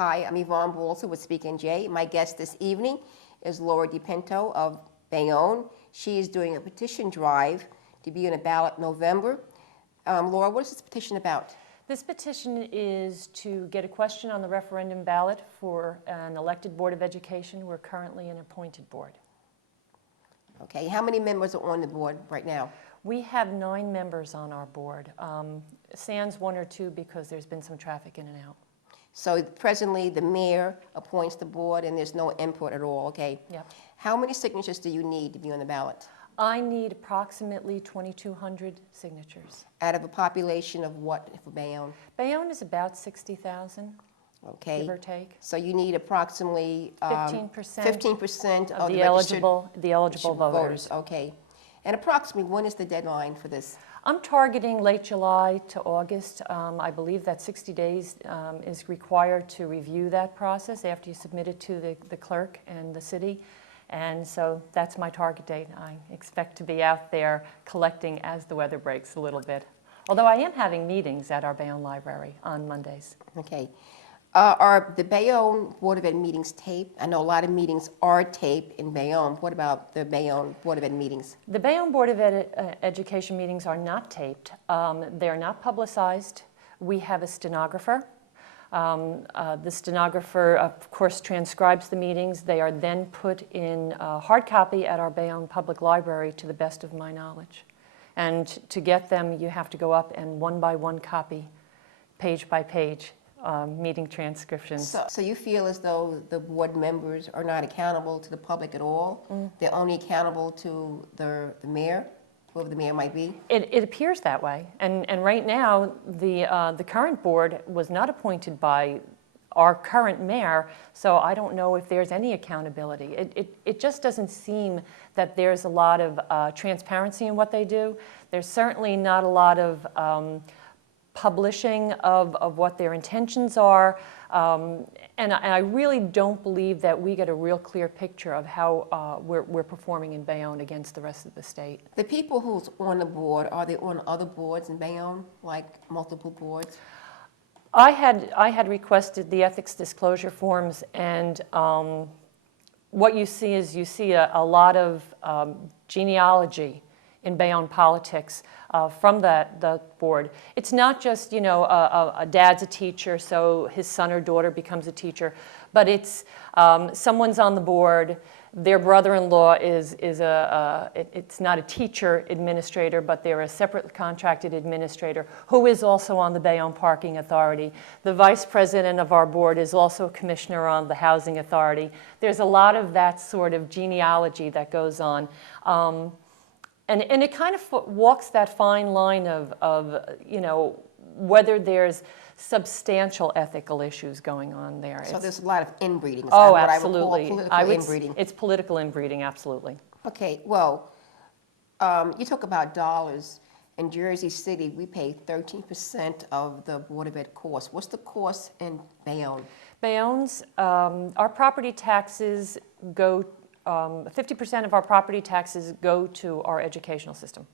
Hi, I'm Yvonne Balsa with Speak NJ. My guest this evening is Laura DiPinto of Bayonne. She is doing a petition drive to be on a ballot in November. Laura, what is this petition about? This petition is to get a question on the referendum ballot for an elected Board of Education. We're currently an appointed board. Okay, how many members are on the board right now? We have 9 members on our board, sans 1 or 2 because there's been some traffic in and out. So presently, the mayor appoints the board and there's no input at all, okay? Yep. How many signatures do you need to be on the ballot? I need approximately 2,200 signatures. Out of a population of what for Bayonne? Bayonne is about 60,000, Okay. give or take. So you need approximately 15% of the eligible voters. Okay. And approximately, when is the deadline for this? I'm targeting late July to August. I believe that 60 days is required to review that process after you submit it to the clerk and the city. And so that's my target date. I expect to be out there collecting as the weather breaks a little bit. Although I am having meetings at our Bayonne Library on Mondays. Okay. Are the Bayonne Board of Ed meetings taped? I know a lot of meetings are taped in Bayonne. What about the Bayonne Board of Ed meetings? The Bayonne Board of Education meetings are not taped. They're not publicized. We have a stenographer. The stenographer, of course, transcribes the meetings. They are then put in hard copy at our Bayonne Public Library to the best of my knowledge. And to get them, you have to go up and one by one copy, page by page, meeting transcriptions. So you feel as though the board members are not accountable to the public at all? They're only accountable to the mayor, whoever the mayor might be? It appears that way. And right now, the current board was not appointed by our current mayor, so I don't know if there's any accountability. It just doesn't seem that there's a lot of transparency in what they do. There's certainly not a lot of publishing of what their intentions are, and I really don't believe that we get a real clear picture of how we're performing in Bayonne against the rest of the state. The people who's on the board, are they on other boards in Bayonne, like multiple boards? I had requested the ethics disclosure forms, and what you see is a lot of genealogy in Bayonne politics from the board. It's not just, you know, a dad's a teacher, so his son or daughter becomes a teacher, but it's someone's on the board, their brother-in-law it's not a teacher administrator, but they're a separate contracted administrator who is also on the Bayonne Parking Authority. The vice president of our board is also a commissioner on the Housing Authority. There's a lot of that sort of genealogy that goes on. And it kind of walks that fine line of you know, whether there's substantial ethical issues going on there. So there's a lot of inbreeding. Oh, absolutely. Political inbreeding. It's political inbreeding, absolutely. Okay, well, you talk about dollars. In Jersey City, we pay 13% of the Board of Ed cost. What's the cost in Bayonne? Bayonne's, our property taxes go 50% of our property taxes go to our educational system.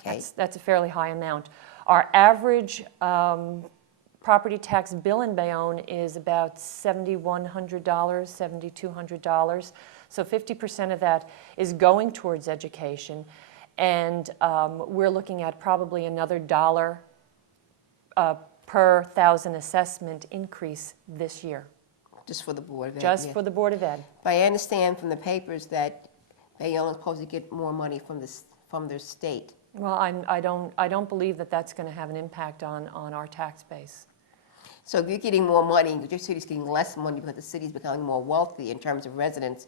Okay. That's a fairly high amount. Our average property tax bill in Bayonne is about $7,100, $7,200. So 50% of that is going towards education. And we're looking at probably another $1 per 1,000 assessment increase this year. Just for the Board of Ed? Just for the Board of Ed. But I understand from the papers that Bayonne is supposed to get more money from their state. Well, I don't believe that that's going to have an impact on our tax base. So if you're getting more money, your city's getting less money because the city's becoming more wealthy in terms of residents.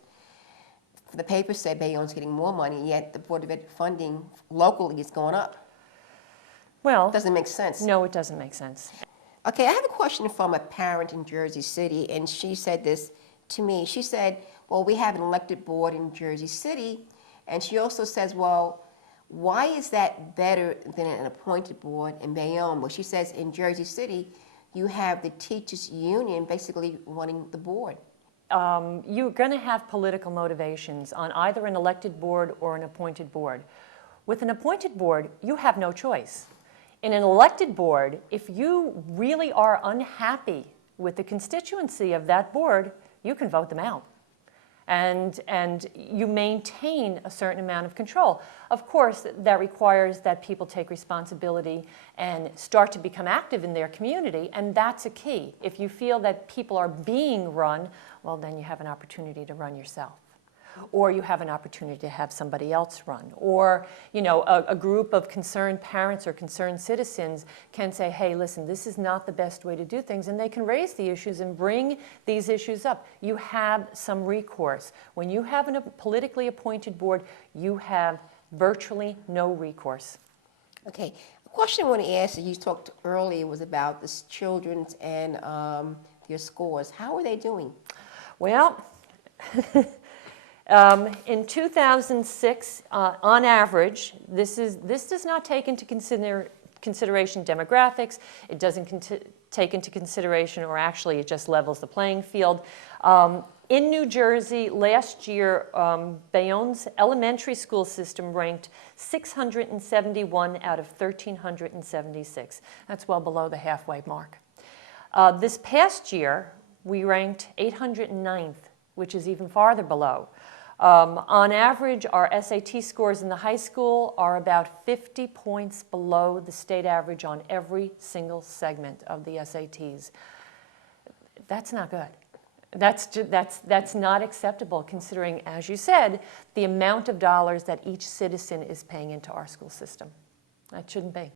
The papers say Bayonne's getting more money, yet the Board of Ed funding locally is going up. Well, It doesn't make sense. no, it doesn't make sense. Okay, I have a question from a parent in Jersey City, and she said this to me. She said, well, we have an elected board in Jersey City, and she also says, well, why is that better than an appointed board in Bayonne? Well, she says in Jersey City, you have the teachers' union basically running the board. You're going to have political motivations on either an elected board or an appointed board. With an appointed board, you have no choice. In an elected board, if you really are unhappy with the constituency of that board, you can vote them out. And you maintain a certain amount of control. Of course, that requires that people take responsibility and start to become active in their community, and that's a key. If you feel that people are being run, well, then you have an opportunity to run yourself. Or you have an opportunity to have somebody else run. Or, you know, a group of concerned parents or concerned citizens can say, hey, listen, this is not the best way to do things, and they can raise the issues and bring these issues up. You have some recourse. When you have a politically appointed board, you have virtually no recourse. Okay, a question I want to ask you talked earlier was about the children's and their scores. How are they doing? Well, in 2006, on average, this does not take into consideration demographics. It doesn't take into consideration, or actually it just levels the playing field. In New Jersey, last year, Bayonne's elementary school system ranked 671 out of 1,376. That's well below the halfway mark. This past year, we ranked 809th, which is even farther below. On average, our SAT scores in the high school are about 50 points below the state average on every single segment of the SATs. That's not good. That's not acceptable, considering, as you said, the amount of dollars that each citizen is paying into our school system. That shouldn't be.